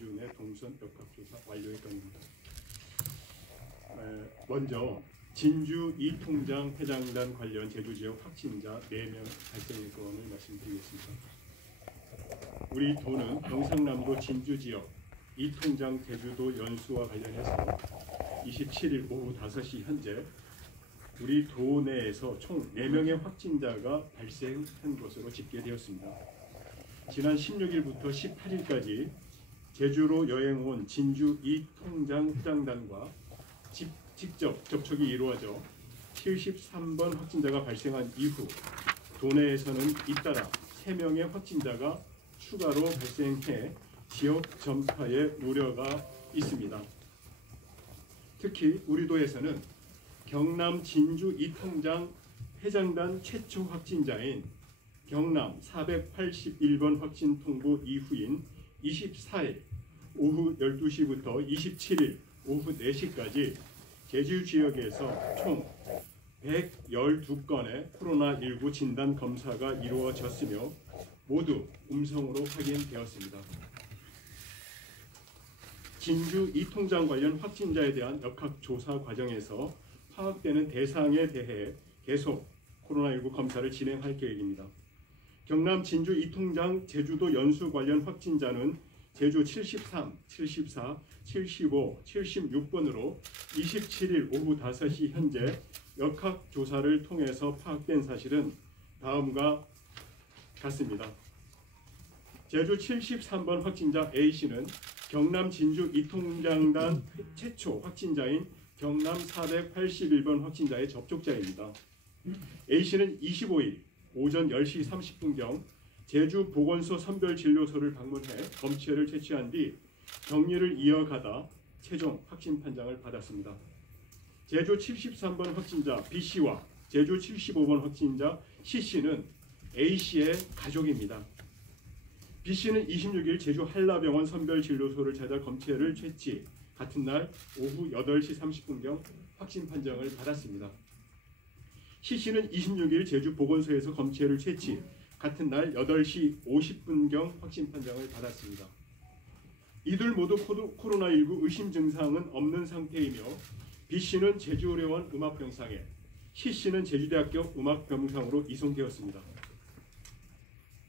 제주 내 동선 역학조사 완료의 건입니다. 먼저 진주 이통장 회장단 관련 제주지역 확진자 4명 발생의 건을 말씀드리겠습니다. 우리 도는 경상남도 진주지역 이통장 제주도 연수와 관련해서 27일 오후 5시 현재 우리 도 내에서 총 4명의 확진자가 발생한 것으로 집계되었습니다. 지난 16일부터 18일까지 제주로 여행 온 진주 이통장 회장단과 직접 접촉이 이루어져 73번 확진자가 발생한 이후 도내에서는 잇따라 3명의 확진자가 추가로 발생해 지역 전파의 우려가 있습니다. 특히 우리 도에서는 경남 진주 이통장 회장단 최초 확진자인 경남 481번 확진 통보 이후인 24일 오후 12시부터 27일 오후 4시까지 제주 지역에서 총 112건의 코로나19 진단 검사가 이루어졌으며 모두 음성으로 확인되었습니다. 진주 이통장 관련 확진자에 대한 역학조사 과정에서 파악되는 대상에 대해 계속 코로나19 검사를 진행할 계획입니다. 경남 진주 이통장 제주도 연수 관련 확진자는 제주 73, 74, 75, 76번으로 27일 오후 5시 현재 역학조사를 통해서 파악된 사실은 다음과 같습니다. 제주 73번 확진자 A씨는 경남 진주 이통장단 최초 확진자인 경남 481번 확진자의 접촉자입니다. A씨는 25일 오전 10시 30분경 제주 보건소 선별진료소를 방문해 검체를 채취한 뒤 격리를 이어가다 최종 확진 판정을 받았습니다. 제주 73번 확진자 B씨와 제주 75번 확진자 C씨는 A씨의 가족입니다. B씨는 26일 제주 한라병원 선별진료소를 찾아 검체를 채취, 같은 날 오후 8시 30분경 확진 판정을 받았습니다. C씨는 26일 제주 보건소에서 검체를 채취, 같은 날 8시 50분경 확진 판정을 받았습니다. 이들 모두 코로나19 의심 증상은 없는 상태이며 B씨는 제주의료원 음압병상에, C씨는 제주대학교 음압병상으로 이송되었습니다.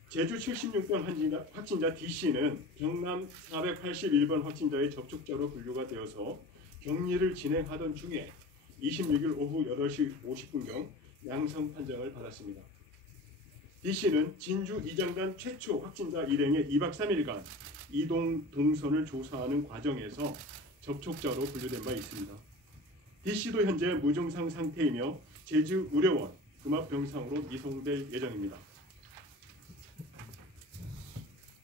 제주 76번 확진자 D씨는 경남 481번 확진자의 접촉자로 분류가 되어서 격리를 진행하던 중에 26일 오후 8시 50분경 양성 판정을 받았습니다. D씨는 진주 이장단 최초 확진자 일행의 2박 3일간 이동 동선을 조사하는 과정에서 접촉자로 분류된 바 있습니다. D씨도 현재 무증상 상태이며 제주의료원 음압병상으로 이송될 예정입니다.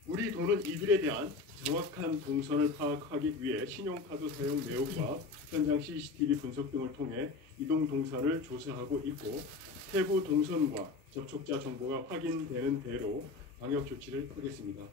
우리 도는 이들에 대한 정확한 동선을 파악하기 위해 신용카드 사용 내역과 현장 CCTV 분석 등을 통해 이동 동선을 조사하고 있고 세부 동선과 접촉자 정보가 확인되는 대로 방역 조치를 하겠습니다.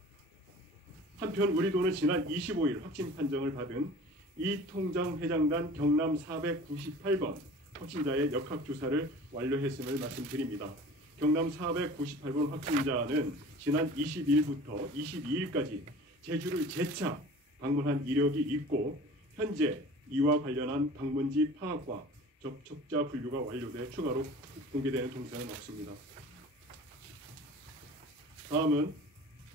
한편 우리 도는 지난 25일 확진 판정을 받은 이통장 회장단 경남 498번 확진자의 역학조사를 완료했음을 말씀드립니다. 경남 498번 확진자는 지난 20일부터 22일까지 제주를 재차 방문한 이력이 있고 현재 이와 관련한 방문지 파악과 접촉자 분류가 완료돼 추가로 공개되는 동선은 없습니다. 다음은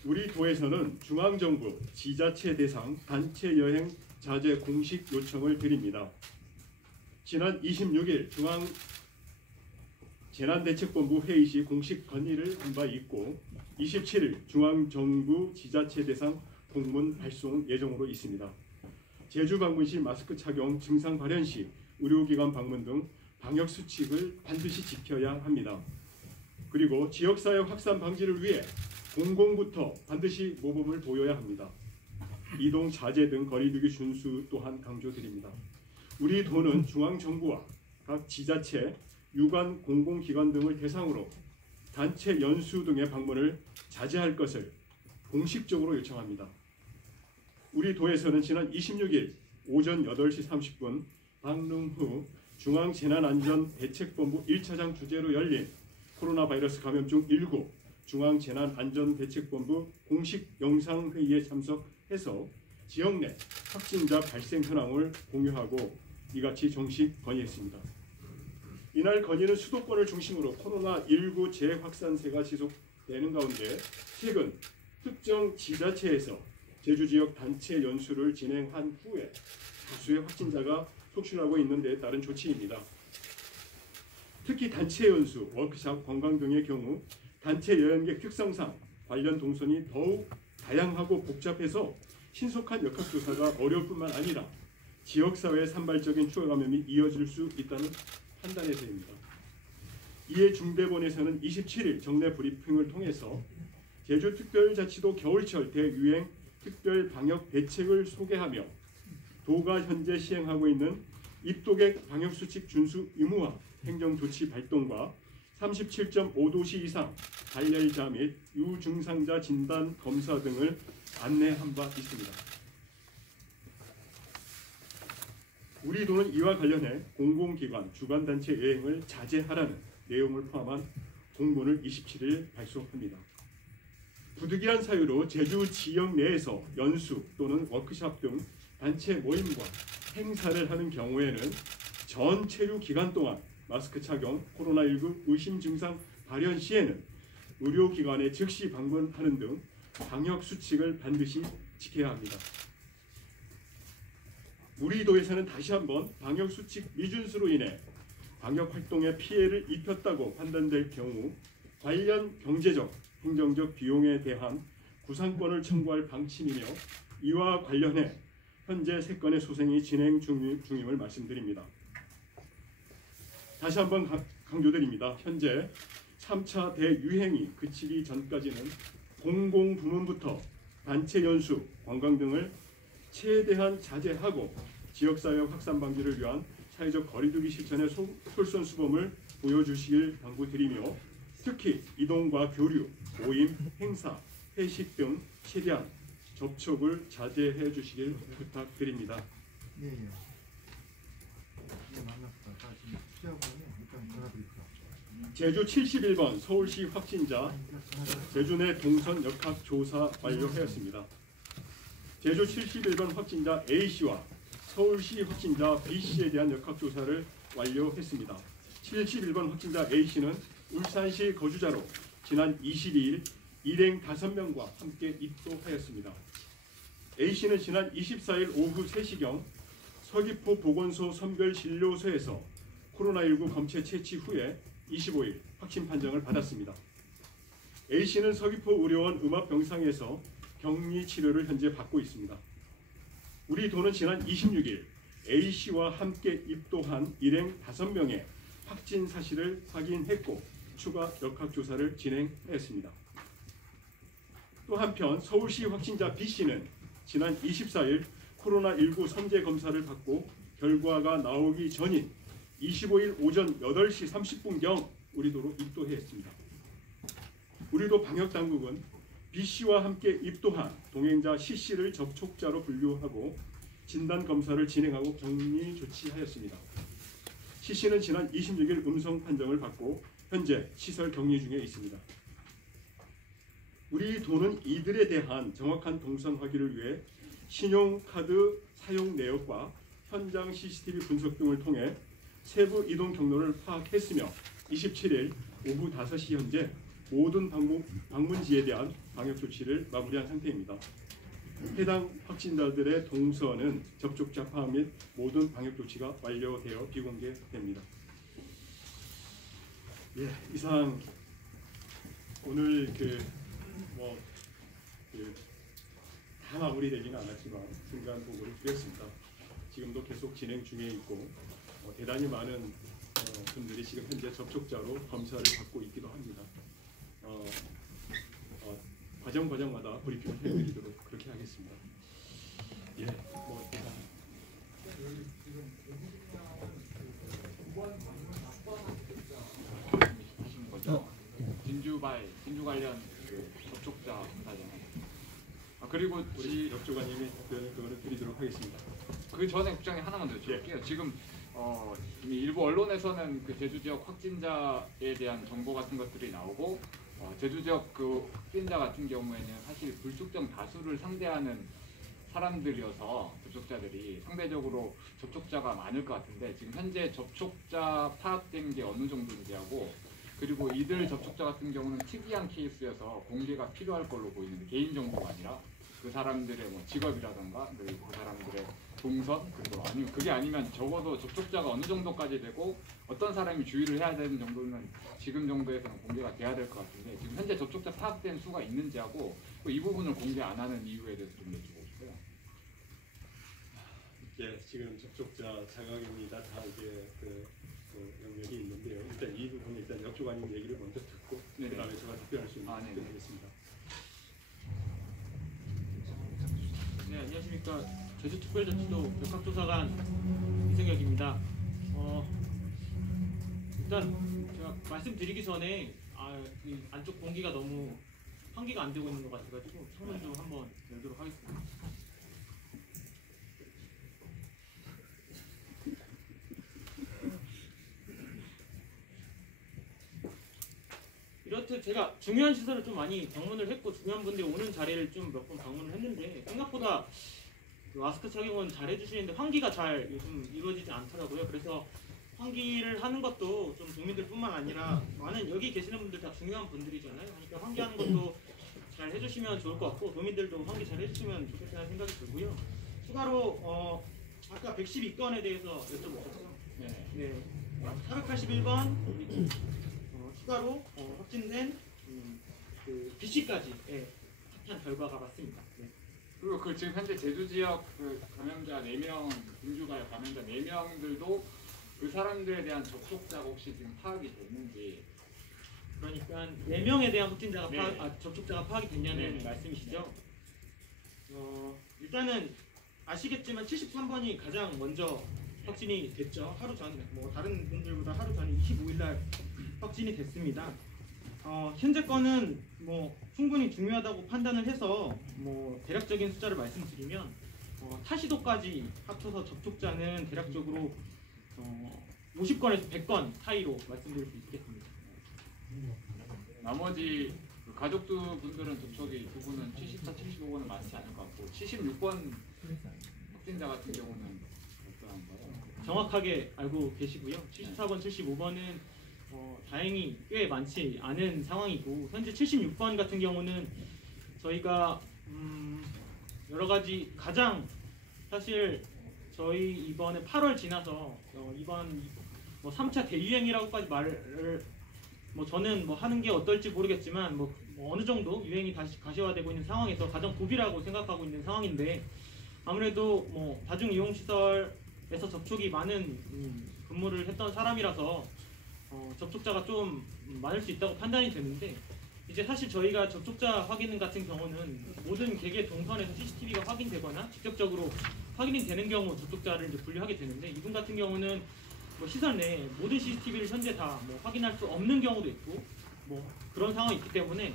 우리 도에서는 중앙정부 지자체 대상 단체 여행 자제 공식 요청을 드립니다. 지난 26일 재난대책본부 회의 시 공식 건의를 한 바 있고 27일 중앙정부 지자체 대상 공문 발송 예정으로 있습니다. 제주 방문 시 마스크 착용, 증상 발현 시 의료기관 방문 등 방역수칙을 반드시 지켜야 합니다. 그리고 지역사회 확산 방지를 위해 공공부터 반드시 모범을 보여야 합니다. 이동 자제 등 거리두기 준수 또한 강조드립니다. 우리 도는 중앙정부와 각 지자체, 유관 공공기관 등을 대상으로 단체 연수 등의 방문을 자제할 것을 공식적으로 요청합니다. 우리 도에서는 지난 26일 오전 8시 30분 방문 후 중앙재난안전대책본부 1차장 주재로 열린 코로나 바이러스 감염증 19 중앙재난안전대책본부 공식 영상회의에 참석해서 지역 내 확진자 발생 현황을 공유하고 이같이 정식 건의했습니다. 이날 건의는 수도권을 중심으로 코로나19 재확산세가 지속되는 가운데 최근 특정 지자체에서 제주 지역 단체 연수를 진행한 후에 다수의 확진자가 속출하고 있는 데 따른 조치입니다. 특히 단체 연수, 워크숍, 관광 등의 경우 단체 여행객 특성상 관련 동선이 더욱 다양하고 복잡해서 신속한 역학조사가 어려울 뿐만 아니라 지역사회의 산발적인 추가 감염이 이어질 수 있다는 판단에서입니다. 이에 중대본에서는 27일 정례 브리핑을 통해서 제주특별자치도 겨울철 대유행 특별 방역 대책을 소개하며 도가 현재 시행하고 있는 입도객 방역수칙 준수 의무화 행정조치 발동과 37.5도시 이상 발열자 및 유증상자 진단 검사 등을 안내한 바 있습니다. 우리도는 이와 관련해 공공기관, 주관단체 여행을 자제하라는 내용을 포함한 공문을 27일 발송합니다. 부득이한 사유로 제주 지역 내에서 연수 또는 워크숍 등 단체 모임과 행사를 하는 경우에는 전 체류 기간 동안 마스크 착용, 코로나19 의심 증상 발현 시에는 의료기관에 즉시 방문하는 등 방역 수칙을 반드시 지켜야 합니다. 우리 도에서는 다시 한번 방역 수칙 미준수로 인해 방역 활동에 피해를 입혔다고 판단될 경우 관련 경제적, 행정적 비용에 대한 구상권을 청구할 방침이며 이와 관련해 현재 3건의 소송이 진행 중임을 말씀드립니다. 다시 한번 강조드립니다. 현재 3차 대유행이 그치기 전까지는 공공부문부터 단체 연수, 관광 등을 최대한 자제하고 지역사회 확산 방지를 위한 사회적 거리두기 실천의 솔선수범을 보여주시길 당부드리며 특히 이동과 교류, 모임, 행사, 회식 등 최대한 접촉을 자제해 주시길 부탁드립니다. 예. 만났다. 일단 전화드릴게요. 제주 71번 서울시 확진자 제주 내 동선 역학 조사 완료하였습니다. 제주 71번 확진자 A씨와 서울시 확진자 B씨에 대한 역학 조사를 완료했습니다. 71번 확진자 A씨는 울산시 거주자로 지난 22일 일행 5명과 함께 입도하였습니다. A씨는 지난 24일 오후 3시경 서귀포 보건소 선별진료소에서 코로나19 검체 채취 후에 25일 확진 판정을 받았습니다. A씨는 서귀포 의료원 음압병상에서 격리 치료를 현재 받고 있습니다. 우리 도는 지난 26일 A씨와 함께 입도한 일행 5명의 확진 사실을 확인했고 추가 역학조사를 진행하였습니다. 또 한편 서울시 확진자 B씨는 지난 24일 코로나19 선제 검사를 받고 결과가 나오기 전인 25일 오전 8시 30분경 우리도로 입도했습니다. 우리도 방역당국은 B씨와 함께 입도한 동행자 C씨를 접촉자로 분류하고 진단검사를 진행하고 격리 조치하였습니다. C씨는 지난 26일 음성 판정을 받고 현재 시설 격리 중에 있습니다. 우리 도는 이들에 대한 정확한 동선 확인을 위해 신용카드 사용 내역과 현장 CCTV 분석 등을 통해 세부 이동 경로를 파악했으며 27일 오후 5시 현재 모든 방문지에 대한 방역 조치를 마무리한 상태입니다. 해당 확진자들의 동선은 접촉자 파악 및 모든 방역 조치가 완료되어 비공개됩니다. 예, 이상 오늘 다 마무리되지는 않았지만 중간 보고를 드렸습니다. 지금도 계속 진행 중에 있고 대단히 많은 분들이 지금 현재 접촉자로 검사를 받고 있기도 합니다. 과정마다 브리핑을 해드리도록 그렇게 하겠습니다. 예, 하시는 거죠? 진주 관련 접촉자 검사잖아요. 그리고 우리 역조관님이 그거를 드리도록 하겠습니다. 그 전에 국장님 하나만 더 여쭤볼게요. 지금 이미 일부 언론에서는 그 제주 지역 확진자에 대한 정보 같은 것들이 나오고 제주 지역 그 확진자 같은 경우에는 사실 불특정 다수를 상대하는 사람들이어서 접촉자들이 상대적으로 접촉자가 많을 것 같은데 지금 현재 접촉자 파악된 게 어느 정도인지하고 그리고 이들 접촉자 같은 경우는 특이한 케이스여서 공개가 필요할 걸로 보이는데 개인정보가 아니라 그 사람들의 뭐 직업이라던가 그리고 그 사람들의 동선 그리고 아니면 그게 아니면 적어도 접촉자가 어느 정도까지 되고 어떤 사람이 주의를 해야 되는 정도는 지금 정도에서는 공개가 돼야 될 것 같은데 지금 현재 접촉자 파악된 수가 있는지하고 또 이 부분을 공개 안 하는 이유에 대해서 좀 여쭤보고 싶어요. 예, 지금 접촉자 자가격리다 다 이제 그 영역이 있는데요. 일단 이 부분은 일단 역조관님 얘기를 먼저 듣고 네네. 그다음에 제가 답변할 수 있는 네네. 하겠습니다. 네, 안녕하십니까. 제주특별자치도 역학조사관 이승혁입니다. 일단 제가 말씀드리기 전에 이 안쪽 공기가 너무 환기가 안 되고 있는 것 같아가지고 창문 좀 한번 열도록 하겠습니다. 이렇듯 제가 중요한 시설을 좀 많이 방문을 했고 중요한 분들이 오는 자리를 좀 몇 번 방문을 했는데 생각보다 그 마스크 착용은 잘 해주시는데 환기가 잘 요즘 이루어지지 않더라고요. 그래서 환기를 하는 것도 좀 도민들뿐만 아니라 많은 여기 계시는 분들 다 중요한 분들이잖아요. 그러니까 환기하는 것도 잘 해주시면 좋을 것 같고 도민들도 환기 잘 해주시면 좋겠다는 생각이 들고요. 추가로 아까 112건에 대해서 여쭤보셨죠? 네. 481번 그리고 추가로 확진된 그 BC까지 합한 결과가 맞습니다. 네. 그리고 그 지금 현재 제주 지역 그 감염자 4명, 공주가 감염자 4명들도 그 사람들에 대한 접촉자가 혹시 지금 파악이 됐는지. 그러니까 4명에 대한 확진자가 네. 접촉자가 파악이 됐냐는 네. 말씀이시죠? 일단은 아시겠지만 73번이 가장 먼저 확진이 됐죠. 하루 전, 뭐 다른 분들보다 하루 전에 25일날 확진이 됐습니다. 현재 건은 뭐 충분히 중요하다고 판단을 해서 뭐 대략적인 숫자를 말씀드리면 타시도까지 합쳐서 접촉자는 대략적으로 50건에서 100건 사이로 말씀드릴 수 있겠습니다. 나머지 그 가족들 분들은 접촉이 두 분은 74, 75번은 많지 않을 것 같고 76번 확진자 같은 경우는 어떠한가요? 정확하게 알고 계시고요. 74번, 75번은 다행히 꽤 많지 않은 상황이고 현재 76번 같은 경우는 저희가 여러 가지 가장 사실 저희 이번에 8월 지나서 이번 뭐 3차 대유행이라고까지 말을 뭐 저는 뭐 하는 게 어떨지 모르겠지만 뭐 어느 정도 유행이 다시 가시화되고 있는 상황에서 가장 고비라고 생각하고 있는 상황인데 아무래도 뭐 다중 이용 시설에서 접촉이 많은 근무를 했던 사람이라서 접촉자가 좀 많을 수 있다고 판단이 되는데 이제 사실 저희가 접촉자 확인 같은 경우는 모든 개개 동선에서 CCTV가 확인되거나 직접적으로 확인이 되는 경우 접촉자를 이제 분류하게 되는데 이분 같은 경우는 뭐 시설 내 모든 CCTV를 현재 다 뭐 확인할 수 없는 경우도 있고 뭐 그런 상황이 있기 때문에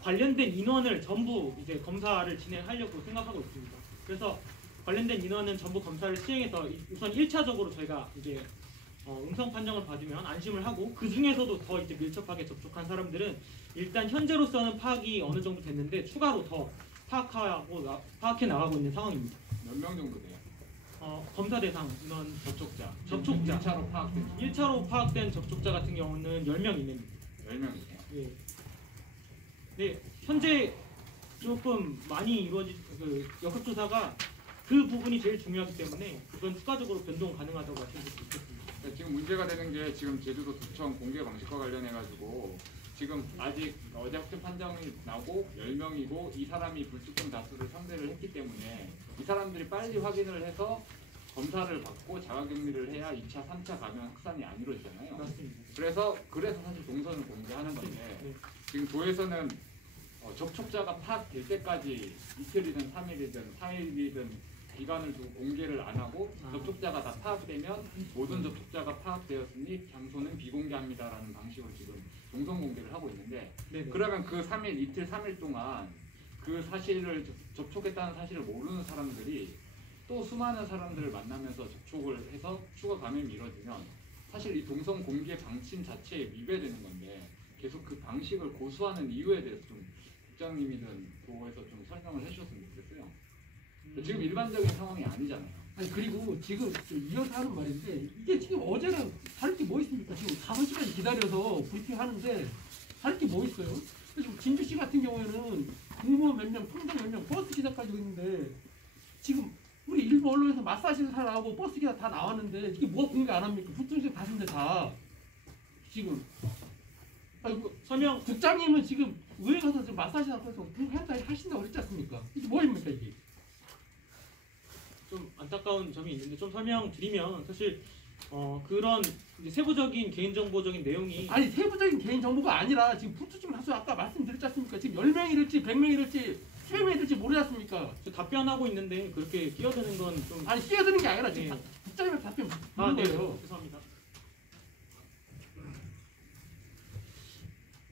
관련된 인원을 전부 이제 검사를 진행하려고 생각하고 있습니다. 그래서 관련된 인원은 전부 검사를 시행해서 우선 1차적으로 저희가 이제 음성 판정을 받으면 안심을 하고 그 중에서도 더 이제 밀접하게 접촉한 사람들은 일단 현재로서는 파악이 어느 정도 됐는데 추가로 더 파악해 나가고 있는 상황입니다. 몇 명 정도 돼요? 검사 대상 인원 접촉자. 1차로 파악된 1차로 파악된 접촉자 같은 경우는 10명 이내입니다. 10명이에요. 예. 네, 현재 조금 많이 이루어진 그 역학조사가 그 부분이 제일 중요하기 때문에 그건 추가적으로 변동 가능하다고 말씀드릴 수 있겠습니다. 네, 지금 문제가 되는 게 지금 제주도 도청 공개 방식과 관련해 가지고 지금 아직 어제 확진 판정이 나고 10명이고 이 사람이 불특정 다수를 상대를 했기 때문에 이 사람들이 빨리 확인을 해서 검사를 받고 자가격리를 해야 2차, 3차 감염 확산이 안 이루어지잖아요. 맞습니다. 그래서 사실 동선을 공개하는 건데 네. 지금 도에서는 접촉자가 파악될 때까지 이틀이든 3일이든 4일이든 기간을 두고 공개를 안 하고 접촉자가 다 파악되면 모든 접촉자가 파악되었으니 장소는 비공개합니다라는 방식으로 지금 동선 공개를 하고 있는데 네네. 그러면 그 3일, 이틀 3일 동안 그 사실을 접촉했다는 사실을 모르는 사람들이 또 수많은 사람들을 만나면서 접촉을 해서 추가 감염이 이루어지면 사실 이 동선 공개 방침 자체에 위배되는 건데 계속 그 방식을 고수하는 이유에 대해서 좀 국장님이든 도에서 좀 설명을 해주셨으면 좋겠어요. 지금 일반적인 상황이 아니잖아요. 아니 그리고 지금 이어서 하는 말인데 이게 지금 어제는 다를 게 뭐 있습니까? 지금 5시까지 기다려서 브리핑 하는데 다를 게 뭐 있어요? 지금 진주시 같은 경우에는 공무원 몇 명, 통장 몇 명, 버스 기사까지 있는데 지금 우리 일부 언론에서 마사지도 다 나오고 버스 기사 다 나왔는데 이게 뭐 공개 안 합니까? 부통령 가신데 다 지금 아이고 서명 국장님은 지금 의회 가서 지금 마사지 앞에서 하신다고 그랬지 않습니까? 이게 뭐입니까 이게? 좀 안타까운 점이 있는데 좀 설명드리면 사실 그런 이제 세부적인 개인정보적인 내용이 아니 세부적인 개인 정보가 아니라 지금 부투증 하수 아까 말씀드렸지 않습니까? 지금 10명이랄지 100명이랄지 수백 명이랄지 모르지 않습니까? 저 답변하고 있는데 그렇게 끼어드는 건 좀 아니 끼어드는 게 아니라 지금 네. 국장님의 답변 아, 묻는 네, 거예요. 죄송합니다.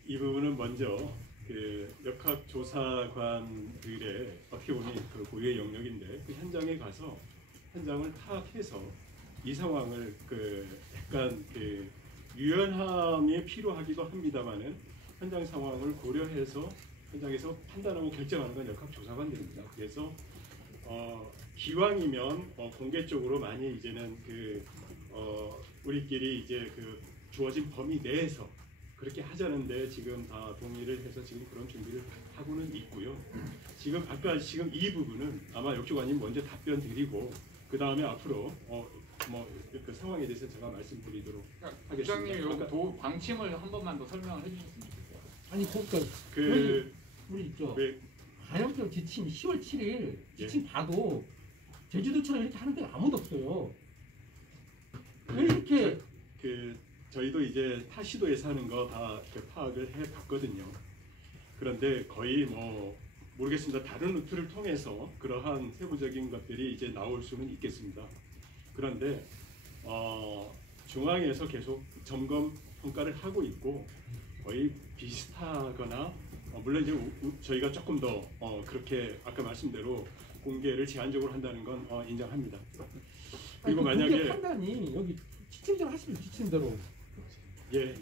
이 부분은 먼저 그 역학조사관들의 어떻게 보면 그 고유의 영역인데 그 현장에 가서 현장을 파악해서 이 상황을 그 약간 그 유연함이 필요하기도 합니다만은 현장 상황을 고려해서 현장에서 판단하고 결정하는 건 역학조사관들입니다. 그래서 기왕이면 공개 쪽으로 많이 이제는 그 우리끼리 이제 그 주어진 범위 내에서 그렇게 하자는데 지금 다 동의를 해서 지금 그런 준비를 하고는 있고요. 지금 아까 지금 이 부분은 아마 역주관님 먼저 답변 드리고 그 다음에 앞으로 그 상황에 대해서 제가 말씀드리도록 하겠습니다. 국장님이 여기 방침을 한 번만 더 설명을 해주셨으면 좋겠어요. 아니 그러니까 그 우리 있죠. 왜 간염병 지침 10월 7일 지침 봐도 제주도처럼 이렇게 하는 데가 아무도 없어요. 왜 이렇게 저희도 이제 타 시도에서 하는 거 다 파악을 해봤거든요. 그런데 거의 모르겠습니다. 다른 루트를 통해서 그러한 세부적인 것들이 이제 나올 수는 있겠습니다. 그런데 중앙에서 계속 점검 평가를 하고 있고 거의 비슷하거나 물론 이제 저희가 조금 더 그렇게 아까 말씀대로 공개를 제한적으로 한다는 건 인정합니다. 그리고 만약에 공개 판단이 여기 지침대로 하시면 지침대로. 예.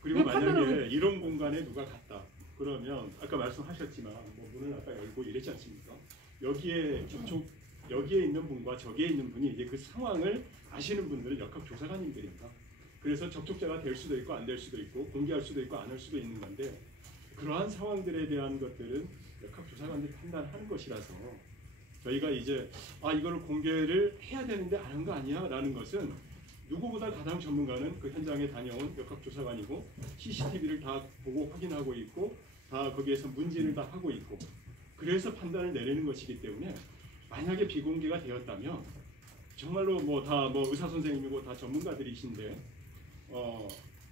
그리고 왜 만약에 판단을 이런 공간에 누가 갔다 그러면 아까 말씀하셨지만 문을 아까 열고 이랬지 않습니까? 여기에 있는 분과 저기에 있는 분이 이제 그 상황을 아시는 분들은 역학조사관님들입니다. 그래서 접촉자가 될 수도 있고 안 될 수도 있고 공개할 수도 있고 안 할 수도 있는 건데 그러한 상황들에 대한 것들은 역학조사관들이 판단하는 것이라서 저희가 이제 이거를 공개를 해야 되는데 안 한 거 아니야? 라는 것은 누구보다 가장 전문가는 그 현장에 다녀온 역학조사관이고 CCTV를 다 보고 확인하고 있고 다 거기에서 문진을 다 하고 있고 그래서 판단을 내리는 것이기 때문에 만약에 비공개가 되었다면 정말로 다 의사 선생님이고 다 전문가들이신데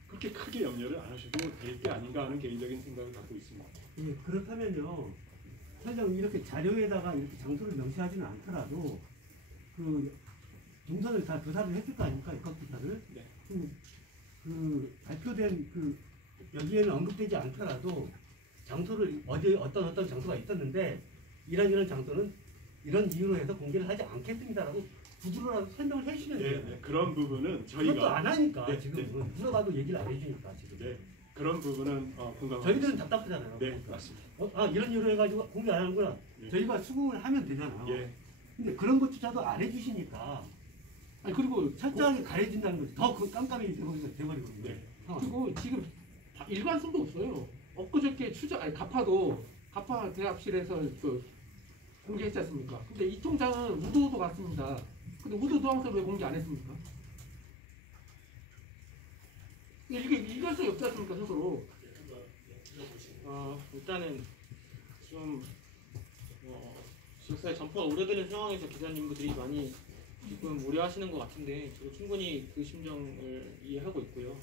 그렇게 크게 염려를 안 하셔도 될 게 아닌가 하는 개인적인 생각을 갖고 있습니다. 예, 그렇다면요. 설령 이렇게 자료에다가 이렇게 장소를 명시하지는 않더라도 그 동선을 다 조사를 했을 거 아닙니까? 역학조사를. 네. 그 발표된 여기에는 언급되지 않더라도 장소를 어제 어떤 장소가 있었는데 이런 장소는 이런 이유로 해서 공개를 하지 않겠습니다라고 구두로라도 설명을 해주시면 돼요. 네, 그런 부분은 그것도 저희가 안 하니까 네, 지금은 물어봐도 얘기를 안 해주니까 지금. 네, 그런 부분은 공감합니다. 저희들은 답답하잖아요. 네, 그러니까. 맞습니다. 이런 이유로 해가지고 공개 안 하는구나. 네. 저희가 수긍을 하면 되잖아요. 예. 근데 그런 것조차도 안 해주시니까 아니 그리고 철저하게 가려진다는 거지. 더 깜깜이 돼버리거든요. 네. 그리고 지금 일관성도 없어요. 엊그저께 가파 대합실에서 공개했지 않습니까? 근데 이 통장은 우도도 같습니다. 근데 우도도 항상 왜 공개 안 했습니까? 이게 일관성이 없지 않습니까 스스로? 일단은 좀 지역사회 전파가 우려되는 상황에서 기자님들이 많이 지금 우려하시는 것 같은데 저도 충분히 그 심정을 이해하고 있고요.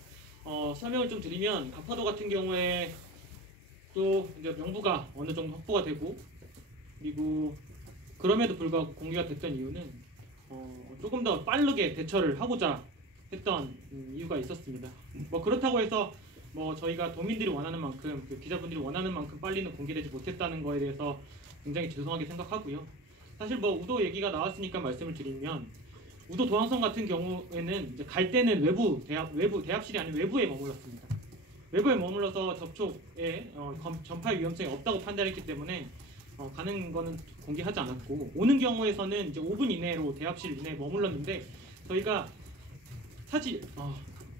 설명을 좀 드리면 가파도 같은 경우에 또 이제 명부가 어느 정도 확보가 되고 그리고 그럼에도 불구하고 공개가 됐던 이유는 조금 더 빠르게 대처를 하고자 했던 이유가 있었습니다. 그렇다고 해서 저희가 도민들이 원하는 만큼 그 기자분들이 원하는 만큼 빨리는 공개되지 못했다는 거에 대해서 굉장히 죄송하게 생각하고요. 사실 우도 얘기가 나왔으니까 말씀을 드리면 우도 도항성 같은 경우에는 이제 갈 때는 외부 대합실이 아닌 외부에 머물렀습니다. 외부에 머물러서 접촉에 전파 위험성이 없다고 판단했기 때문에 가는 거는 공개하지 않았고 오는 경우에서는 이제 5분 이내로 대합실 이내에 머물렀는데 저희가 사실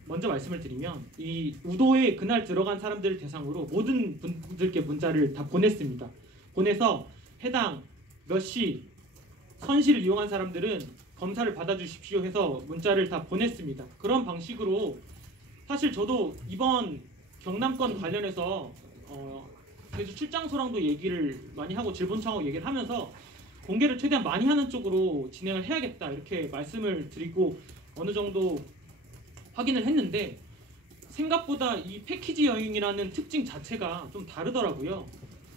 먼저 말씀을 드리면 이 우도에 그날 들어간 사람들을 대상으로 모든 분들께 문자를 다 보냈습니다. 보내서 해당 몇 시 선실을 이용한 사람들은 검사를 받아주십시오 해서 문자를 다 보냈습니다. 그런 방식으로 사실 저도 이번 경남권 관련해서 제주 출장소랑도 얘기를 많이 하고 질본청하고 얘기를 하면서 공개를 최대한 많이 하는 쪽으로 진행을 해야겠다 이렇게 말씀을 드리고 어느 정도 확인을 했는데 생각보다 이 패키지 여행이라는 특징 자체가 좀 다르더라고요.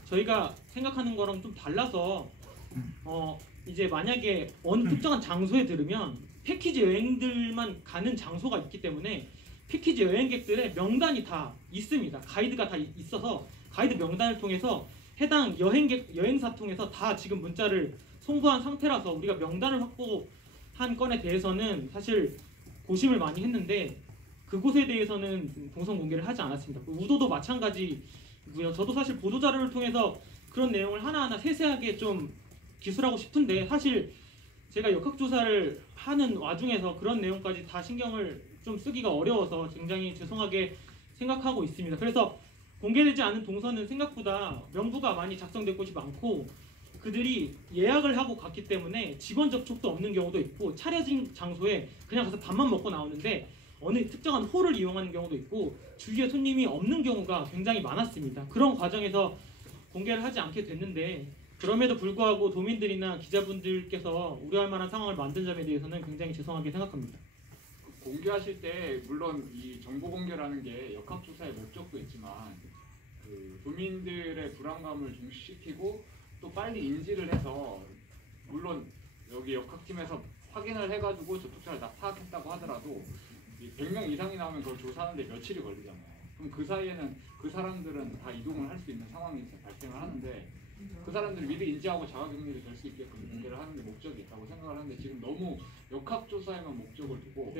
저희가 생각하는 거랑 좀 달라서 이제 만약에 어느 특정한 장소에 들으면 패키지 여행들만 가는 장소가 있기 때문에 패키지 여행객들의 명단이 다 있습니다. 가이드가 다 있어서 가이드 명단을 통해서 해당 여행사 통해서 다 지금 문자를 송부한 상태라서 우리가 명단을 확보한 건에 대해서는 사실 고심을 많이 했는데 그곳에 대해서는 동선 공개를 하지 않았습니다. 우도도 마찬가지고요. 저도 사실 보도자료를 통해서 그런 내용을 하나하나 세세하게 좀 기술하고 싶은데 사실 제가 역학조사를 하는 와중에서 그런 내용까지 다 신경을 좀 쓰기가 어려워서 굉장히 죄송하게 생각하고 있습니다. 그래서 공개되지 않은 동선은 생각보다 명부가 많이 작성될 곳이 많고 그들이 예약을 하고 갔기 때문에 직원 접촉도 없는 경우도 있고 차려진 장소에 그냥 가서 밥만 먹고 나오는데 어느 특정한 홀을 이용하는 경우도 있고 주위에 손님이 없는 경우가 굉장히 많았습니다. 그런 과정에서 공개를 하지 않게 됐는데 그럼에도 불구하고 도민들이나 기자분들께서 우려할 만한 상황을 만든 점에 대해서는 굉장히 죄송하게 생각합니다. 공개하실 때 물론 이 정보 공개라는 게 역학조사의 목적도 있지만 그 도민들의 불안감을 중시시키고 또 빨리 인지를 해서 물론 여기 역학팀에서 확인을 해가지고 접촉자를 다 파악했다고 하더라도 100명 이상이 나오면 그걸 조사하는데 며칠이 걸리잖아요. 그럼 그 사이에는 그 사람들은 다 이동을 할 수 있는 상황이 발생을 하는데 그 사람들이 미리 인지하고 자가격리를 될 수 있게끔 공개를 하는 게 목적이 있다고 생각을 하는데 지금 너무 역학조사에만 목적을 두고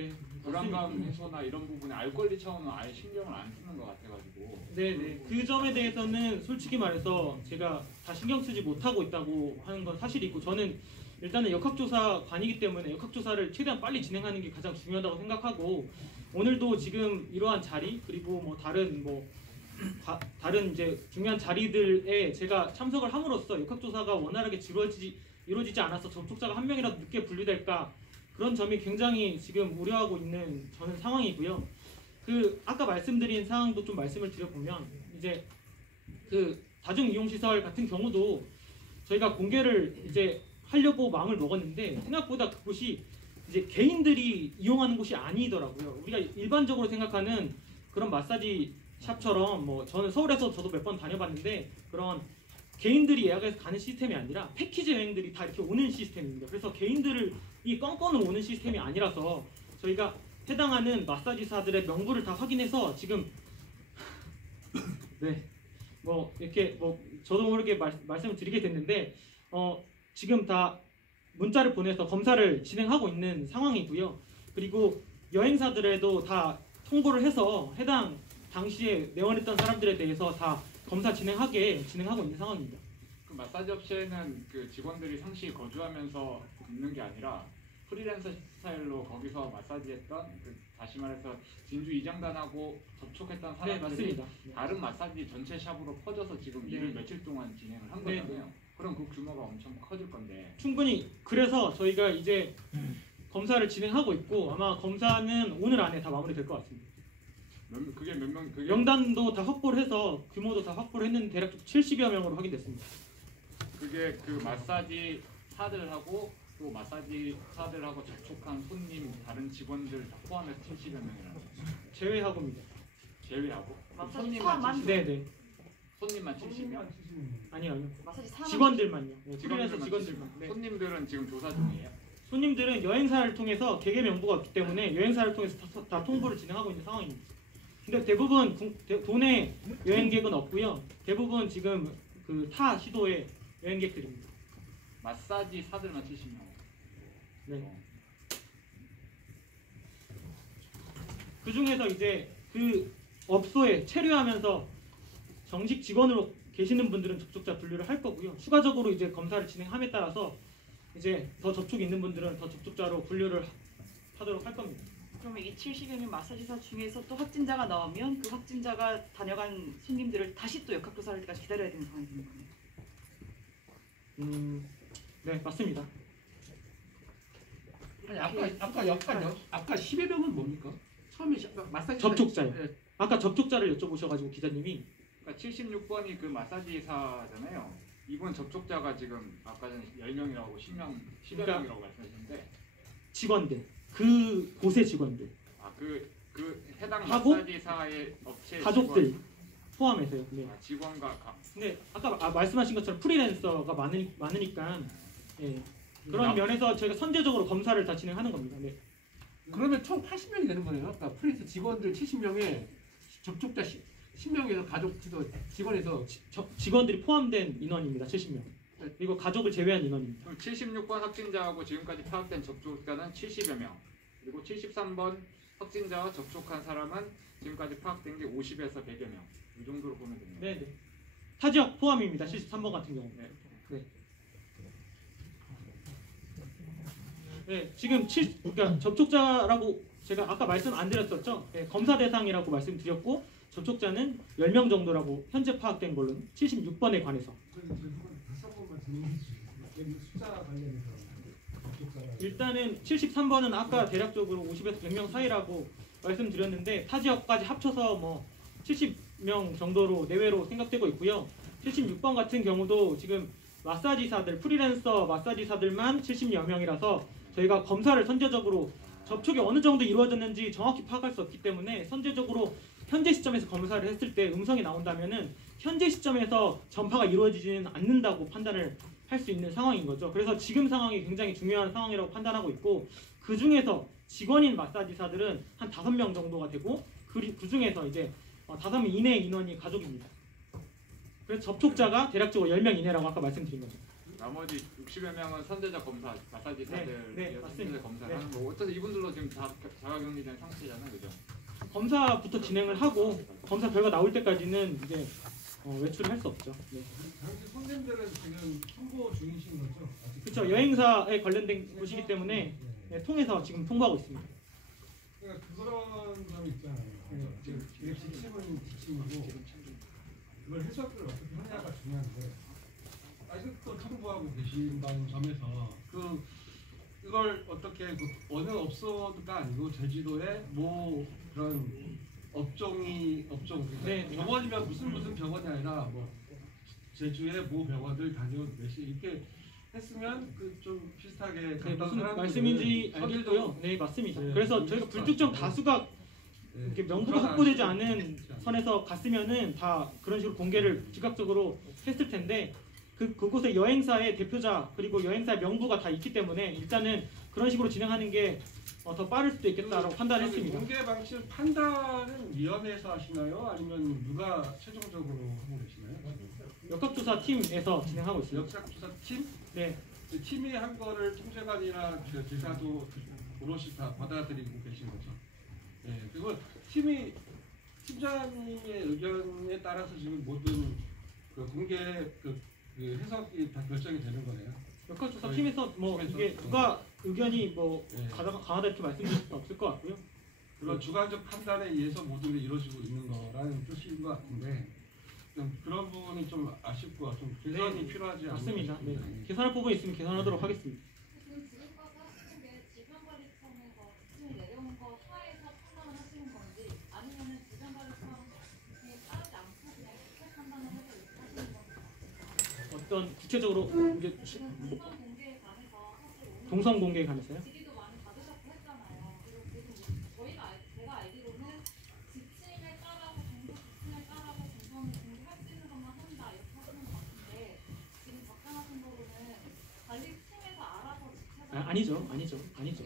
불안감 해소나 이런 부분에 알 권리 차원은 아예 신경을 안 쓰는 것 같아가지고 네네 그 점에 대해서는 솔직히 말해서 제가 다 신경 쓰지 못하고 있다고 하는 건 사실이고 저는 일단은 역학조사관이기 때문에 역학조사를 최대한 빨리 진행하는 게 가장 중요하다고 생각하고 오늘도 지금 이러한 자리 그리고 뭐 다른 이제 중요한 자리들에 제가 참석을 함으로써 역학조사가 원활하게 이루어지지 않아서 접촉자가 한 명이라도 늦게 분리될까 그런 점이 굉장히 지금 우려하고 있는 저는 상황이고요. 그 아까 말씀드린 상황도 좀 말씀을 드려보면 이제 그 다중이용시설 같은 경우도 저희가 공개를 이제 하려고 마음을 먹었는데 생각보다 그곳이 이제 개인들이 이용하는 곳이 아니더라고요. 우리가 일반적으로 생각하는 그런 마사지 샵처럼 뭐 저는 서울에서 저도 몇 번 다녀봤는데 그런 개인들이 예약해서 가는 시스템이 아니라 패키지 여행들이 다 이렇게 오는 시스템입니다. 그래서 개인들을 이 건건으로 오는 시스템이 아니라서 저희가 해당하는 마사지사들의 명부를 다 확인해서 지금 네 뭐 이렇게 뭐 저도 모르게 말씀을 드리게 됐는데 지금 다 문자를 보내서 검사를 진행하고 있는 상황이고요. 그리고 여행사들에도 다 통보를 해서 해당 당시에 내원했던 사람들에 대해서 다 검사 진행하고 있는 상황입니다. 그 마사지 업체는 그 직원들이 상시 거주하면서 있는 게 아니라 프리랜서 스타일로 거기서 마사지했던 다시 말해서 진주 이장단하고 접촉했던 네, 사람들이 맞습니다. 다른 마사지 전체 샵으로 퍼져서 지금 네. 일을 며칠 동안 진행을 한 네, 거잖아요. 그럼 그 규모가 엄청 커질 건데 충분히 그래서 저희가 이제 검사를 진행하고 있고 아마 검사는 오늘 안에 다 마무리될 것 같습니다. 그게 몇 명? 그게 명단도 다 확보를 해서 규모도 다 확보를 했는데 대략 70여 명으로 확인됐습니다. 그게 그 마사지 사들하고 또 마사지 사들하고 접촉한 손님 다른 직원들 다 포함해서 70여 명이라는 거죠. 제외하고입니다. 제외하고 마사지 손님만 사만? 70명. 네네. 손님만 70명. 아니요. 마사지 사람 직원들만요. 프리랜서 직원들만. 네. 손님들은 지금 조사 중이에요. 손님들은 여행사를 통해서 개개 명부가 없기 때문에 여행사를 통해서 다 통보를 진행하고 있는 상황입니다. 근데 대부분 도내 여행객은 없고요. 대부분 지금 그 타 시도의 여행객들입니다. 마사지 사들만 70명. 네. 그 중에서 이제 그 업소에 체류하면서 정식 직원으로 계시는 분들은 접촉자 분류를 할 거고요. 추가적으로 이제 검사를 진행함에 따라서 이제 더 접촉이 있는 분들은 더 접촉자로 분류를 하도록 할 겁니다. 그러면 이 70여 명 마사지사 중에서 또 확진자가 나오면 그 확진자가 다녀간 손님들을 다시 또 역학조사할 때까지 기다려야 되는 상황이 되는 거예요. 네, 맞습니다. 아니 아까 10여 명은 뭡니까? 처음에 마사지 접촉자요. 아까 접촉자를 여쭤보셔가지고 기자님이 그러니까 76번이 그 마사지사잖아요. 이번 접촉자가 지금 아까 전에 10명이라고 10여 그러니까 명이라고 말씀하셨는데 직원들, 그 곳의 직원들, 그 해당 하고 마사지사의 업체 가족들 직원, 포함해서요. 네. 직원과 근데 아까 말씀하신 것처럼 프리랜서가 많으니까 예. 그런 면에서 저희가 선제적으로 검사를 다 진행하는 겁니다. 네. 그러면 총 80명이 되는 거네요. 그러니까 프린스 직원들 70명에 접촉자 10명에서 가족 직원에서 직원들이 포함된 인원입니다. 70명. 그리고 가족을 제외한 인원입니다. 그럼 76번 확진자하고 지금까지 파악된 접촉자는 70여 명. 그리고 73번 확진자와 접촉한 사람은 지금까지 파악된 게 50에서 100여 명. 이 정도로 보면 됩니다. 네, 네. 타 지역 포함입니다. 73번 같은 경우. 네. 네. 네, 지금 그러니까 접촉자라고 제가 아까 말씀 안 드렸었죠. 네, 검사 대상이라고 말씀드렸고 접촉자는 10명 정도라고 현재 파악된 걸로는 76번에 관해서. 일단은 73번은 아까 대략적으로 50에서 100명 사이라고 말씀드렸는데 타 지역까지 합쳐서 뭐 70명 정도로 내외로 생각되고 있고요. 76번 같은 경우도 지금 마사지사들, 프리랜서 마사지사들만 70여 명이라서 저희가 검사를 선제적으로 접촉이 어느 정도 이루어졌는지 정확히 파악할 수 없기 때문에 선제적으로 현재 시점에서 검사를 했을 때 음성이 나온다면은 현재 시점에서 전파가 이루어지지는 않는다고 판단을 할 수 있는 상황인 거죠. 그래서 지금 상황이 굉장히 중요한 상황이라고 판단하고 있고 그 중에서 직원인 마사지사들은 한 5명 정도가 되고 그 중에서 이제 5명 이내 인원이 가족입니다. 그래서 접촉자가 대략적으로 10명 이내라고 아까 말씀드린 거죠. 나머지 60여 명은 선제적 검사, 마사지사들 네, 맞습니다. 검사를 네. 하는 거고 어차피 이분들도 지금 다 자가격리된 상태잖아요, 그죠? 검사부터 진행을 하고 검사 결과 나올 때까지는 이제 외출을 할 수 없죠. 네. 당시 손님들은 지금 통보 중이신 거죠? 아직? 그렇죠. 여행사에 관련된 곳이기 때문에 네, 통해서 지금 통보하고 있습니다. 그러니까 그런 점이 있잖아요. 이게 지침은 지침이고 그걸 해석을 어떻게 하냐가 중요한데 아직도 통보하고 계신다는 점에서 이걸 어떻게 어느 업소가 아니고 제주도의 뭐 그런 업종 네. 병원이면 무슨 병원이 아니라 뭐 제주의 모 병원들 다녀온 몇시 이렇게 했으면 그 좀 비슷하게 네, 갔던 무슨 사람들은 말씀인지 서류도- 알겠고요. 네, 맞습니다. 네, 그래서 그 저희가 비슷한- 불특정 다수가 네, 이렇게 명부가 그런 확보되지 아쉬움이 않은 있지 않나요? 선에서 갔으면은 다 그런 식으로 공개를 즉각적으로 했을 텐데 그곳의 여행사의 대표자 그리고 여행사의 명부가 다 있기 때문에 일단은 그런 식으로 진행하는 게 더 빠를 수도 있겠다라고 판단했습니다. 공개 방식 판단은 위원회에서 하시나요? 아니면 누가 최종적으로 하고 계시나요? 역학조사 팀에서 진행하고 있습니다. 역사조사 팀? 네, 그 팀이 한 거를 통제관이나 지사도 오롯이 다 받아들이고 계신 거죠. 네, 그리고 팀장님의 의견에 따라서 지금 모든 그 공개 그 해석이 다 결정이 되는 거네요. 역학조사 팀에서 뭐 이게 누가 의견이 뭐 강하다 이렇게 말씀드릴 수 없을 것 같고요. 물론 주관적 판단에 의해서 모든 게 이루어지고 있는 거라는 뜻인 것 같은데 좀 그런 부분이 좀 아쉽고 좀 개선이 필요하지 않나 맞습니다. 네. 싶습니다. 개선할 부분이 있으면 개선하도록 하겠습니다. 그럼 지금까지 하시는 게 질병관리청에서 지침 내려온 거 하에서 판단을 하시는 건지 아니면은 질병관리청에 따르지 않고 그냥 이렇게 판단을 해서 이렇게 하시는 건지 어떤 구체적으로 이제 동선 공개에 관해서 사실 오늘 동선 공개에 관해서요? 질의도 많이 받으셨고 했잖아요. 그리고 지금 제가 알기로는 지침에 따라서 정부 지침에 따라서 동선을 공개할 수 있는 것만 한다 이렇게 하시는 것 같은데 지금 답변하신 거로는 관리팀에서 알아서 지켜서 아니죠.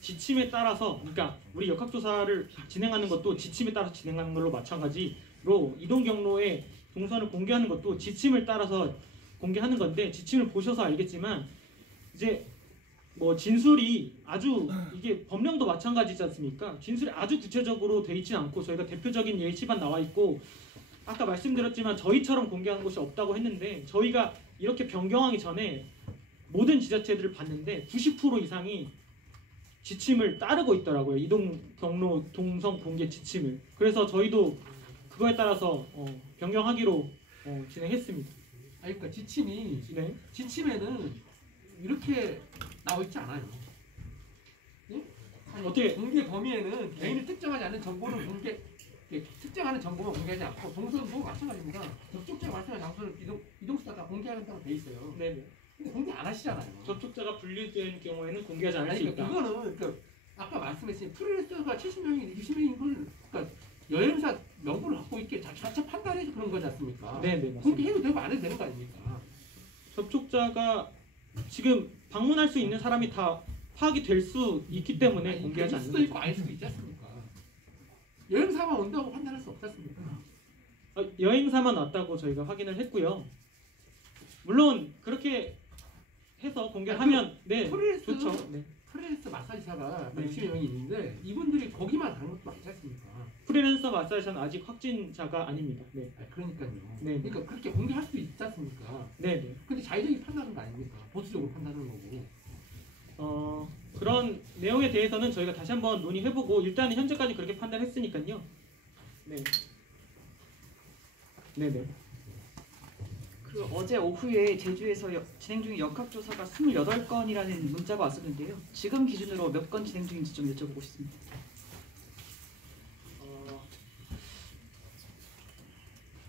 지침에 따라서, 그러니까 우리 역학조사를 진행하는 것도 지침에 따라서 진행하는 걸로 마찬가지로 이동 경로에 동선을 공개하는 것도 지침을 따라서 공개하는 건데 지침을 보셔서 알겠지만 이제 뭐 진술이 아주 이게 법령도 마찬가지지 않습니까? 진술이 아주 구체적으로 돼 있지 않고 저희가 대표적인 예시만 나와 있고 아까 말씀드렸지만 저희처럼 공개하는 곳이 없다고 했는데 저희가 이렇게 변경하기 전에 모든 지자체들을 봤는데 90% 이상이 지침을 따르고 있더라고요. 이동 경로 동선 공개 지침을. 그래서 저희도 그거에 따라서 변경하기로 진행했습니다. 그러니까 지침이 네. 지침에는 이렇게 나와 있지 않아요. 예? 어떻게 공개 범위에는 개인을 특정하지 않는 정보는 특정하는 정보만 공개하지 않고 동선도 마찬가지입니다. 접촉자가 말씀하신 장소를 이동수단가 공개한다고 돼 있어요. 네네. 근데 공개 안 하시잖아요. 접촉자가 분류된 경우에는 공개하지 않을 수 그러니까 있다. 그거는 아까 말씀하신 프리랜서가 70명이 60명인 걸 그러니까 여행사 명부를 갖고 있게 자체 판단해서 그런 거지 않습니까? 네네 맞습니다. 공개해도 되고 안 해도 되는 거 아닙니까? 접촉자가 지금 방문할 수 있는 사람이 다 파악이 될 수 있기 때문에 공개하지 될 않는 수도 거죠. 있고 아닐 수도 있지 않습니까? 여행사만 온다고 판단할 수 없지 않습니까? 여행사만 왔다고 저희가 확인을 했고요. 물론 그렇게 해서 공개를 하면 네 좋죠. 네. 프리랜서 마사지사가 네. 60명이 있는데 이분들이 거기만 가는 것도 많지 않습니까? 프리랜서 마사지사는 아직 확진자가 아닙니다. 네. 그러니까요. 네. 그러니까 그렇게 공개할 수도 있지 않습니까? 네네. 근데 자의적인 판단은 거 아닙니까? 보수적으로 판단하는 거고. 그런 내용에 대해서는 저희가 다시 한번 논의해보고 일단은 현재까지 그렇게 판단했으니까요. 네. 네네. 그 어제 오후에 제주에서 진행 중인 역학조사가 28건이라는 문자가 왔었는데요. 지금 기준으로 몇 건 진행 중인지 좀 여쭤보고 싶습니다.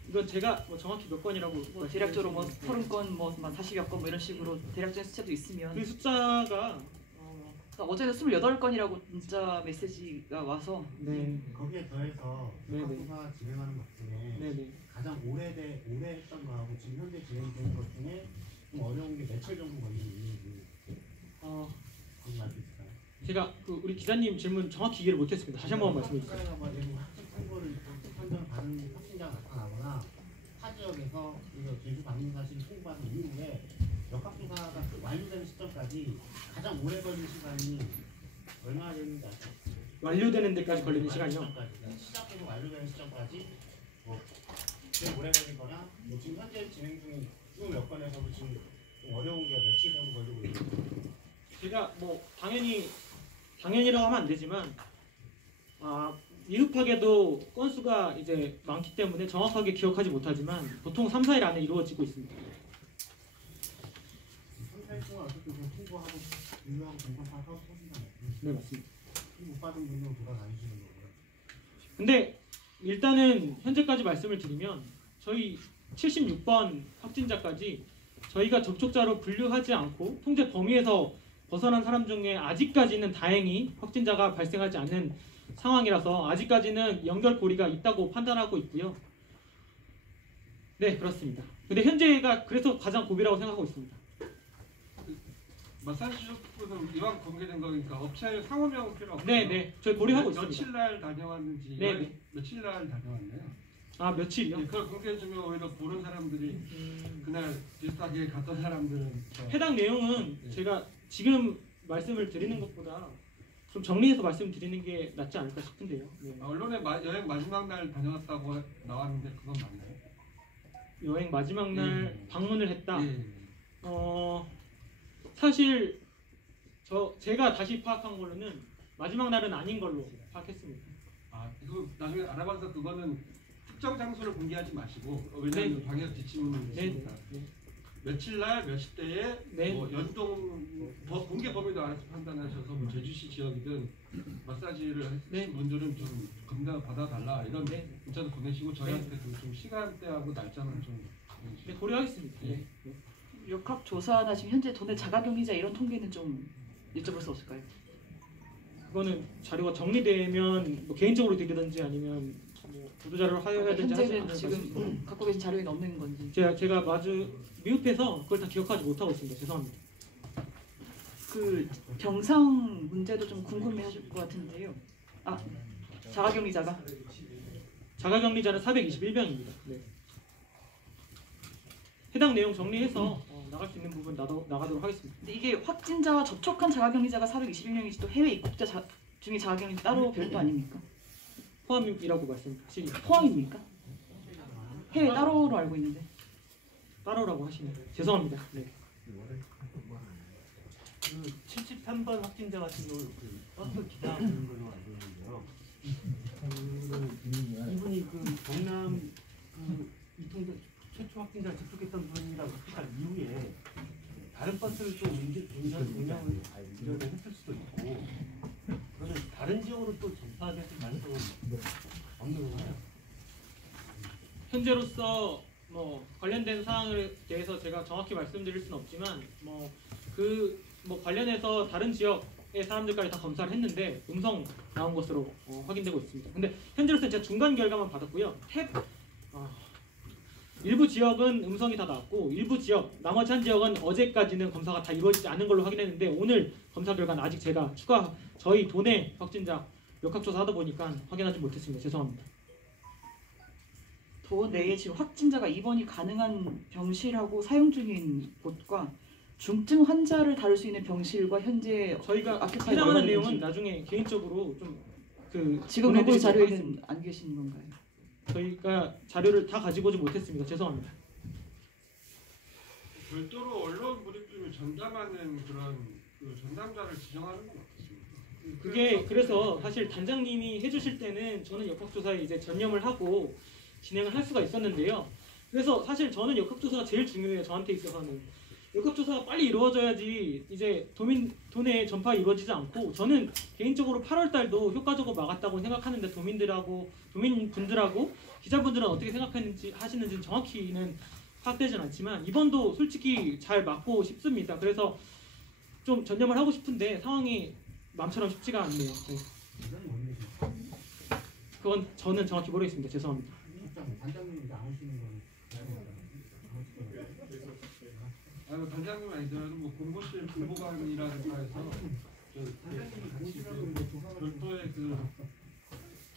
이건 제가 정확히 몇 건이라고 대략적으로 30건, 40여 건 이런 식으로 대략적인 숫자도 있으면 그 숫자가 어제는 28건이라고 문자 메시지가 와서 네. 거기에 더해서 네네. 역학조사 진행하는 것 중에 네네. 가장 오래 했던 거하고 지금 현재 진행되는 것 중에 좀 어려운 게 며칠 정도 걸리고 있는지 그건 알수 있을까요? 제가 우리 기자님 질문 정확히 이해를 못했습니다. 다시 한번 말씀해 주세요. 학습 선고를 판정 받은 확진자가 나타나거나 타 지역에서 제주 방문 사실을 통보하는 이후에 역학조사가 완료되는 시점까지 가장 오래 걸린 시간이 얼마나 되는지 아세요? 완료되는 데까지 걸리는 시간이요? 시작해서 완료되는 시점까지 제일 오래 걸리거나 지금 현재 진행 중인 20몇 건에서도 지금 좀 어려운 게 며칠 정도 걸리고 있는지. 제가 당연히라고 하면 안 되지만 미흡하게도 건수가 이제 많기 때문에 정확하게 기억하지 못하지만 보통 3, 4일 안에 이루어지고 있습니다. 3, 4일 동안 어떻게 좀 통보하고 분류하고 정권 파악하고 하신다면 네 맞습니다. 못 받은 분들은 돌아다니시는 거고요. 근데 일단은 현재까지 말씀을 드리면 저희 76번 확진자까지 저희가 접촉자로 분류하지 않고 통제 범위에서 벗어난 사람 중에 아직까지는 다행히 확진자가 발생하지 않는 상황이라서 아직까지는 연결고리가 있다고 판단하고 있고요. 네 그렇습니다. 근데 현재가 그래서 가장 고비라고 생각하고 있습니다. 마사지숍은 이왕 공개된 거니까 업체 상호명 필요 없고 네네 저희 고려하고 있습니다. 며칠 날 다녀왔는지 네네. 며칠 날 다녀왔나요? 며칠이요? 네, 그걸 공개해주면 오히려 보는 사람들이 그날 비슷하게 갔던 사람들은 해당 내용은 네. 제가 지금 말씀을 드리는 것보다 좀 정리해서 말씀드리는 게 낫지 않을까 싶은데요. 네. 언론에 여행 마지막 날 다녀왔다고 나왔는데 그건 맞나요? 여행 마지막 날 방문을 했다. 예. 사실 제가 다시 파악한 걸로는 마지막 날은 아닌 걸로 파악했습니다. 이거 나중에 알아봐서 그거는 특정 장소를 공개하지 마시고 왜냐하면 네. 방역 지침은 네. 있으니까 며칠 날 몇 시대에 네. 뭐 연동 공개 범위도 알아서 판단하셔서 뭐 제주시 지역이든 마사지를 하시는 네. 분들은 좀 검사 받아달라 이런 네. 문자도 보내시고 저희한테 좀 시간대하고 날짜는 좀 네, 고려하겠습니다. 네. 네. 역학조사나 지금 현재 도내 자가격리자 이런 통계는 좀 여쭤볼 수 없을까요? 그거는 자료가 정리되면 뭐 개인적으로 드리든지 아니면 뭐 보도자료를 하여야든지 하지 현재는 않을까 지금 싶습니다. 갖고 계신 자료에 없는 건지. 제가 마주 미흡해서 그걸 다 기억하지 못하고 있습니다. 죄송합니다. 그 병상 문제도 좀 궁금해하실 것 같은데요. 자가격리자가 자가격리자는 421명입니다. 네. 해당 내용 정리해서 나갈 수 있는 부분 나가도록 하겠습니다. 근데 이게 확진자와 접촉한 자가격리자가 421명이지 또 해외 입국자 중에 자가격리 따로 별도 아닙니까? 포함이라고 말씀하시죠. 포함입니까? 해외 따로로 알고 있는데. 따로라고 하시네요. 죄송합니다. 네. 그 73번 확진자 같은 경우 그 버스 기사 부른 걸로 알고 있는데요. 이분이 그 경남 그 유통도 최초 확진자 접촉했던 분이라고 확진한 이후에 다른 버스를 또 운영을 했을 수도 있고, 그러면 다른 지역으로 또 전파됐을 가능성은 없는 건가요? 현재로서 뭐 관련된 사항에 대해서 제가 정확히 말씀드릴 수는 없지만 뭐 관련해서 다른 지역의 사람들까지 다 검사를 했는데 음성 나온 것으로 확인되고 있습니다. 근데 현재로서 제가 중간 결과만 받았고요. 일부 지역은 음성이 다 나왔고 일부 지역, 나머지 한 지역은 어제까지는 검사가 다 이루어지지 않은 걸로 확인했는데 오늘 검사 결과는 아직 제가 저희 도내 확진자 역학조사 하다 보니까 확인하지 못했습니다. 죄송합니다. 도내에 지금 확진자가 입원이 가능한 병실하고 사용 중인 곳과 중증 환자를 다룰 수 있는 병실과 현재 저희가 아큐파이 해당하는 얼마나 내용은 되는지. 나중에 개인적으로 좀 지금 보내드리도록 보고 자료에는 하겠습니다. 안 계신 건가요? 저희가 자료를 다 가지고 오지 못했습니다. 죄송합니다. 별도로 언론 브리핑을 전담하는 그런 그 전담자를 지정하는 건 어떻습니까? 그게 그래서 사실 단장님이 해주실 때는 저는 역학조사에 이제 전념을 하고 진행을 할 수가 있었는데요. 그래서 사실 저는 역학조사가 제일 중요해요. 저한테 있어서는 역학조사가 빨리 이루어져야지 이제 도내 전파 이루어지지 않고, 저는 개인적으로 8월달도 효과적으로 막았다고 생각하는데 도민분들하고 기자분들은 어떻게 하시는지는 정확히는 파악되진 않지만 이번도 솔직히 잘 막고 싶습니다. 그래서 좀 전념을 하고 싶은데 상황이 마음처럼 쉽지가 않네요. 네. 그건 저는 정확히 모르겠습니다. 죄송합니다. 단장님이 이제 안 오시는 건 단장님 아니더라도 뭐 공보실 공보관이라든가 해서 단장님이 오시면 이제 조사를 별도의 그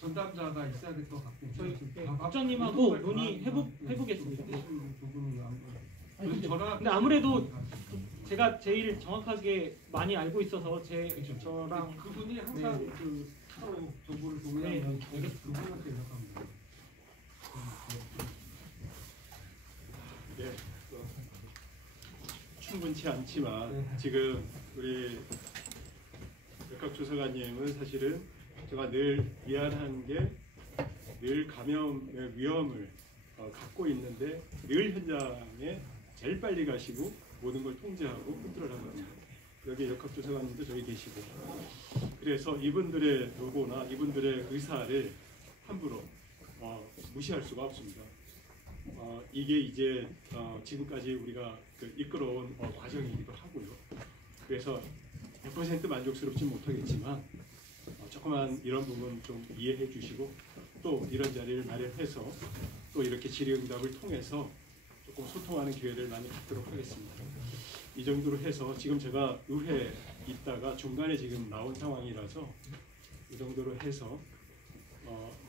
전담자가 있어야 될 것 같긴 해요. 국장님하고 논의해보겠습니다. 네. 근데 근데 아무래도 제가 제일 정확하게 많이 알고 있어서 저랑 그분이 항상 네. 그 따로 정보를 공유하면 그분한테 연락합니다. 예, 충분치 않지만 지금 우리 역학조사관님은 사실은 제가 늘 미안한 게 늘 감염의 위험을 갖고 있는데 늘 현장에 제일 빨리 가시고 모든 걸 통제하고 컨트롤하고 합니다. 여기 역학조사관님도 저기 계시고, 그래서 이분들의 노고나 이분들의 의사를 함부로 무시할 수가 없습니다. 이게 이제 지금까지 우리가 이끌어온 과정이기도 하고요. 그래서 100% 만족스럽지 못하겠지만 조그만 이런 부분 좀 이해해 주시고, 또 이런 자리를 마련해서 또 이렇게 질의응답을 통해서 조금 소통하는 기회를 많이 갖도록 하겠습니다. 이 정도로 해서 지금 제가 의회에 있다가 중간에 지금 나온 상황이라서 이 정도로 해서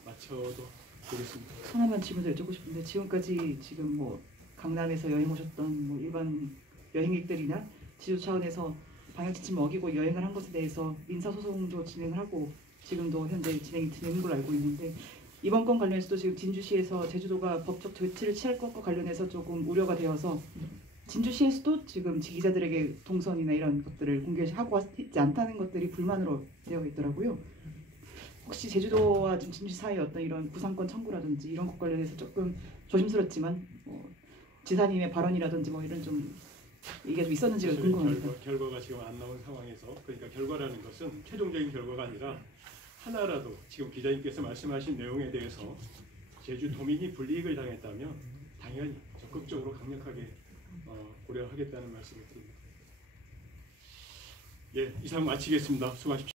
마쳐도 되겠습니다. 하나만 질문을 여쭙고 싶은데, 지금까지 지금 뭐 강남에서 여행 오셨던 뭐 일반 여행객들이나 지도 차원에서 방역 지침을 어기고 여행을 한 것에 대해서 민사소송도 진행을 하고 지금도 현재 진행이 되는 걸로 알고 있는데, 이번 건 관련해서도 지금 진주시에서 제주도가 법적 조치를 취할 것과 관련해서 조금 우려가 되어서 진주시에서도 지금 지기자들에게 동선이나 이런 것들을 공개하고 있지 않다는 것들이 불만으로 되어 있더라고요. 혹시 제주도와 지금 진주시 사이에 어떤 이런 구상권 청구라든지 이런 것 관련해서 조금 조심스럽지만 지사님의 발언이라든지 뭐 이런 좀 얘기가 좀 있었는지가 궁금합니다. 결과가 지금 안 나온 상황에서, 그러니까 결과라는 것은 최종적인 결과가 아니라 하나라도 지금 기자님께서 말씀하신 내용에 대해서 제주도민이 불이익을 당했다면 당연히 적극적으로 강력하게 고려하겠다는 말씀을 드립니다. 예, 이상 마치겠습니다. 수고하십시오.